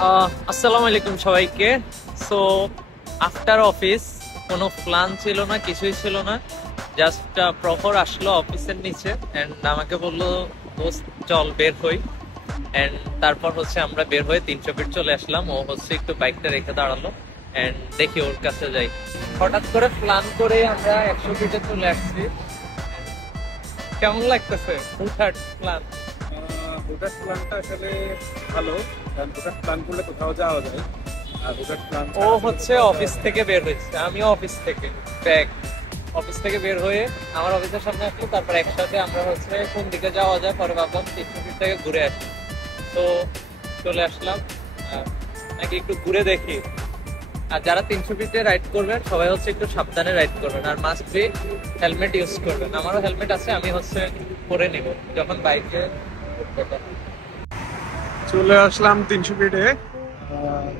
আসসালামু আলাইকুম সবাইকে। সো আফটার অফিস কোনো প্ল্যান ছিল না, কিছুই ছিল না। জাস্ট প্রহর আসলো অফিসের নিচে এন্ড আমাকে বললো দোস্ত চল বের হই। এন্ড তারপর আমরা বের হয়ে 300 ফিট চলে আসলাম। ও একটু বাইকটা রেখে দাঁড়ালো এন্ড দেখি ওর কাছে যাই। হঠাৎ করে প্ল্যান করে আমরা 100 ফিটে চলে আসছি। কেমন লাগতেছে হুটহাট প্ল্যান? হুটহাট প্ল্যানটা আসলে ভালো, কারণ হুটহাট প্ল্যান করলে কোথাও যাওয়া যায়। আর হুটহাট প্ল্যান ও অফিস থেকে বের হয়েছে, আমিও অফিস থেকে বের হয়ে আমার অফিসের সামনে আসলো। তারপর একসাথে আমরা কোন দিকে যাওয়া যায় পরে ভাবলাম 300 ফিট থেকে ঘুরে আসি। তো চলে আসলাম নাকি একটু ঘুরে দেখি। আর যারা 300 ফিটে রাইড করবেন সবাই একটু সাবধানে রাইড করবেন, আর মাস্ট বি হেলমেট ইউজ করবেন। আমারও হেলমেট আছে, আমি পরে নিব যখন বাইকে চলে আসলাম 300 ফিটে।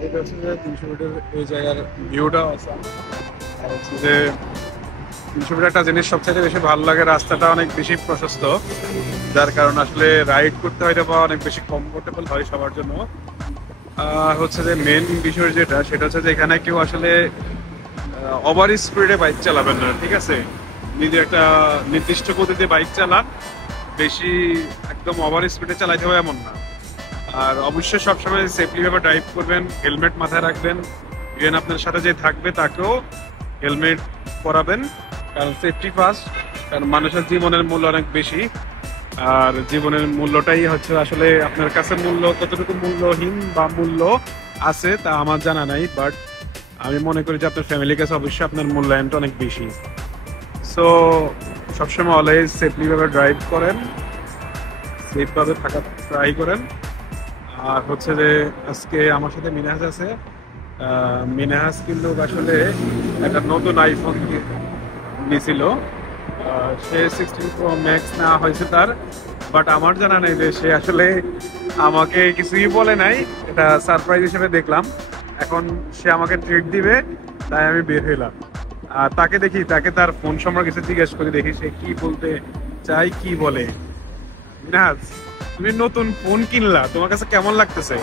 এটা হচ্ছে যে 300 ফিটের এই জায়গার ভিউটা আছে। আর হচ্ছে যে 300 ফিট একটা জিনিস সবচেয়ে বেশি ভালো লাগে, রাস্তাটা অনেক বেশি প্রশস্ত, যার কারণে আসলে রাইড করতে হয়তো বা অনেক বেশি কমফোর্টেবল হয় সবার জন্য। হচ্ছে যে মেন বিষয় সেটা হচ্ছে যে এখানে কেউ আসলে ওভার স্পিডে বাইক চালাবেন না, ঠিক আছে? নিজে একটা নির্দিষ্ট গতিতে বাইক চালান, বেশি একদম ওভার স্পিডে চালাইতে হবে এমন না। আর অবশ্যই সবসময় সেফলি ভাবে ড্রাইভ করবেন, হেলমেট মাথায় রাখবেন। ইভেন আপনার সাথে যে থাকবে তাকেও হেলমেট পরাবেন, কারণ সেফটি ফার্স্ট। কারণ মানুষের জীবনের মূল্য অনেক বেশি, আর জীবনের মূল্যটাই হচ্ছে আসলে আপনার কাছে মূল্য কতটুকু মূল্যহীন বা মূল্য আছে তা আমার জানা নাই, বাট আমি মনে করি যে আপনার ফ্যামিলির কাছে অবশ্যই আপনার মূল্যায়নটা অনেক বেশি। সো সবসময় অলওয়েজ সেফলি ভাবে ড্রাইভ করেন, সেফ ভাবে থাকা ট্রাই করেন। আর হচ্ছে যে আজকে আমার সাথে মিনহাজ আছে। মিনহাজ কিন্তু আসলে একটা নতুন আইফোন নিয়েছিল। সে 16 Pro Max নেওয়া হয়েছে তার, বাট আমার জানা নেই যে সে আসলে আমাকে কিছুই বলে নাই। এটা সারপ্রাইজ হিসেবে দেখলাম। এখন সে আমাকে ট্রিট দিবে, তাই আমি বের হইলাম। আর তাকে দেখি, তাকে তার ফোন সম্পর্কে কিছু জিজ্ঞেস করে দেখি সে কি বলতে চাই, কি বলে। মিনহাজ, তুমি নতুন ফোন কিনলা, তোমার কাছে কেমন লাগতেছে?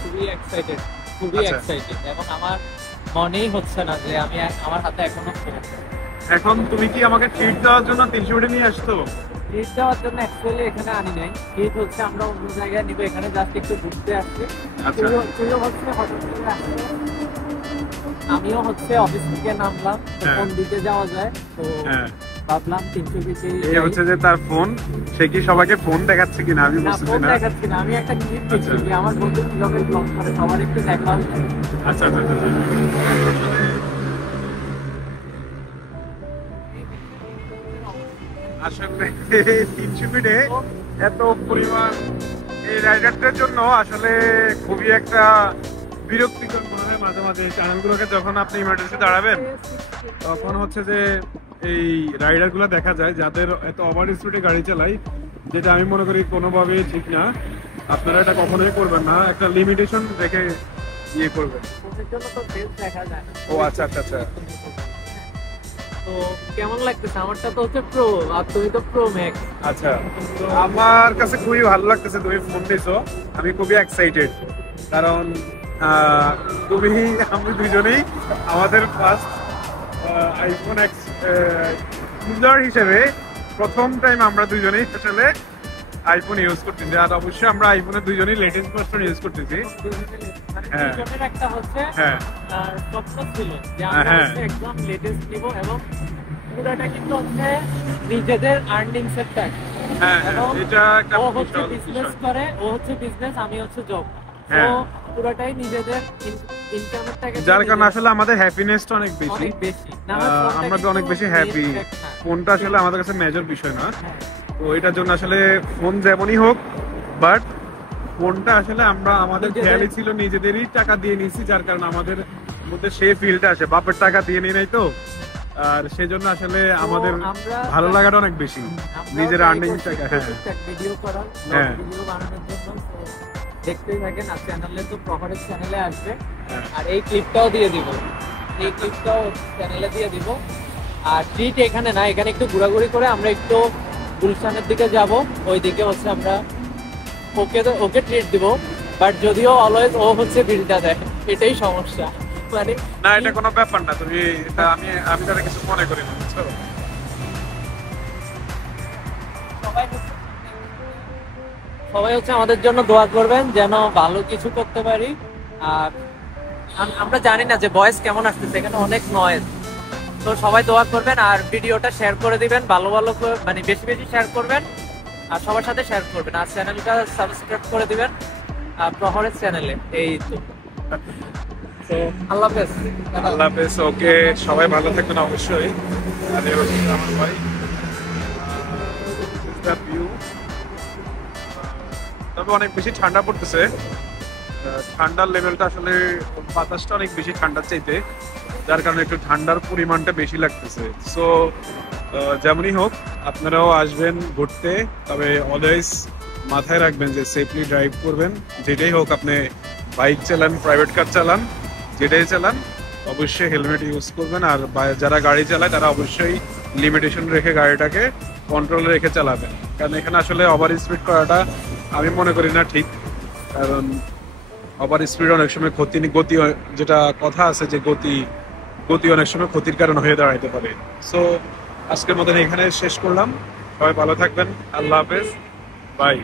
খুবই এক্সাইটেড, খুবই আচ্ছা। এক্সাইটেড, এবং আমার মনেই হচ্ছে না যে আমার হাতে এখনো ফোন। এখন তুমি কি আমাকে ট্রিট দেওয়ার জন্য 300 নিয়ে আসতো? ট্রিট দেওয়ার জন্য অ্যাকচুয়ালি এখানে আনি নাই। ট্রিট আমরা অন্য জায়গায় নিব, এখানে জাস্ট একটু ঘুরতে আসছি। আচ্ছা। তুইও হঠাৎ করে আসছে, আমিও অফিস থেকে নামলাম, তো হ্যাঁ। কোন দিকে যাওয়া যায় তো হ্যাঁ, ভাবলাম 300 ফিটে। এই হচ্ছে যে তার ফোন। সে কি সবাইকে ফোন দেখাচ্ছে কিনা আমি না, বুঝতেছি ফোন না। দেখাচ্ছি না, আমি একটা ক্লিপ আচ্ছা। দিচ্ছি যে আমার বন্ধু কিভাবে ব্লগ করে, সবার একটু দেখা হচ্ছে। আচ্ছা আচ্ছা আচ্ছা। আসলে 300 ফিটে এত পরিমাণ এই রাইডারদের জন্য আসলে খুবই একটা বিরক্তিকর মনে হয় মাঝে মাঝে চ্যানেলগুলোকে। যখন আপনি ইমার্জেন্সি দাঁড়াবেন তখন হচ্ছে যে এই রাইডার গুলা দেখা যায় যাদের এত ওভার স্পিডে গাড়ি চালায়, যেটা আমি মনে করি কোনোভাবেই ঠিক না। আপনারা এটা কখনোই করবেন না, একটা লিমিটেশন রেখে ইয়ে করবেন। ফোনের জন্য তো ফেস দেখা যায় না। ও আচ্ছা আচ্ছা আচ্ছা। তো কেমন লাগতেছে? আমারটা তো প্রো, আর তুমি তো প্রো ম্যাক্স। আচ্ছা, তো আমার কাছে খুবই ভালো লাগতেছে তুমি ফোন দিছো। আমি খুবই এক্সাইটেড, কারণ তুমি আমি দুজনেই আমাদের ফার্স্ট আইফোন এক্স ইউজার হিসেবে প্রথম টাইম আমরা দুজনেই আসলে আইফোন ইউজ করতেছি। আর অবশ্যই আমরা আইফোনের দুজনেই লেটেস্ট ভার্সন ইউজ করতেছি। হ্যাঁ। দুজনের একটা হ্যাঁ। স্বপ্ন ছিল যে হ্যাঁ, আমরা হ্যাঁ। একদম লেটেস্ট নিব, এবং পুরোটা কিন্তু নিজেদের আর্নিংস এর টাকা। হ্যাঁ, এবং এটা একটা ও বিশাল বিজনেস বিষয়। করে, ও বিজনেস, আমি জব। হ্যাঁ। তো পুরোটাই নিজেদের ইনকামের টাকা, যার কারণে আসলে আমাদের হ্যাপিনেসটা অনেক বেশি। অনেক বেশি। না হয় ফোনটা আমরা কিন্তু অনেক বেশি হ্যাপি। main fact না। ফোনটা আসলে আমাদের কাছে মেজর বিষয় না। হ্যাঁ। তো এটার জন্য আসলে ফোন যেমনই হোক, বাট ফোনটা আসলে আমরা আমাদের নিজেদের- খেয়ালই ছিল নিজেদেরই টাকা দিয়ে নিয়েছি, যার কারণে আমাদের মধ্যে সেই ফিলটা আসে বাপের টাকা দিয়ে নিই নাই তো। আর সেজন্য আসলে আমাদের আমরা- ভালো লাগাটা অনেক বেশি, আমরা নিজের try আর্নিং করছি টাকা। হ্যাঁ টুকটাক ভিডিও করার, হ্যাঁ। ভিডিও বানানোর জন্য। তো দেখতেই থাকেন, আর চ্যানেলে তো প্রপারের চ্যানেলে আসবে। হ্যাঁ। আর এই ক্লিপটাও দিয়ে দিব, এই ক্লিপটাও চ্যানেলে দিয়ে দিব। আর ট্রিট এখানে না, এখানে একটু ঘোরাঘুরি করে আমরা একটু গুলশানের দিকে যাব। ওই দিকে আমরা ওকে ট্রিট দিব। বাট যদিও অলওয়েজ ও হচ্ছে বিলটা দেয়, এটাই সমস্যা। মানে না এটা কোনো ব্যাপার না, তুমি এটা আমি তারা কিছু মনে করি না, বুঝছো? সবাই হচ্ছে আমাদের জন্য দোয়া করবেন যেন ভালো কিছু করতে পারি। আর আমরা জানি না যে ভয়েস কেমন আসতেছে, এখানে অনেক নয়েজ, তো সবাই দোয়া করবেন আর ভিডিওটা শেয়ার করে দিবেন, ভালো ভালো মানে বেশি বেশি শেয়ার করবেন আর সবার সাথে শেয়ার করবেন, আর চ্যানেলটা সাবস্ক্রাইব করে দিবেন প্রহরের চ্যানেলে। এই তো আল্লাহ হাফেজ। আল্লাহ হাফেজ। ওকে, সবাই ভালো থাকবেন অবশ্যই। আর এই হচ্ছে আমার ভাই, ভিউ। তবে অনেক বেশি ঠান্ডা পড়তেছে, ঠান্ডার লেভেলটা আসলে বাতাসটা অনেক বেশি ঠান্ডার চাইতে, যার কারণে একটু ঠান্ডার পরিমাণটা বেশি লাগতেছে। সো যেমনই হোক আপনারাও আসবেন ঘুরতে, তবে অলওয়েজ মাথায় রাখবেন যে সেফলি ড্রাইভ করবেন। যেটাই হোক, আপনি বাইক চালান, প্রাইভেট কার চালান, যেটাই চালান অবশ্যই হেলমেট ইউজ করবেন। আর যারা গাড়ি চালায় তারা অবশ্যই লিমিটেশন রেখে গাড়িটাকে কন্ট্রোলে রেখে চালাবেন, কারণ এখানে আসলে ওভার স্পিড করাটা আমি মনে করি না ঠিক। কারণ ওভার স্পিড অনেক সময় গতি, যেটা কথা আছে যে গতি অনেক সময় ক্ষতির কারণ হয়ে দাঁড়াইতে পারে। সো আজকের মতন এখানে শেষ করলাম, সবাই ভালো থাকবেন, আল্লাহ হাফেজ, বাই।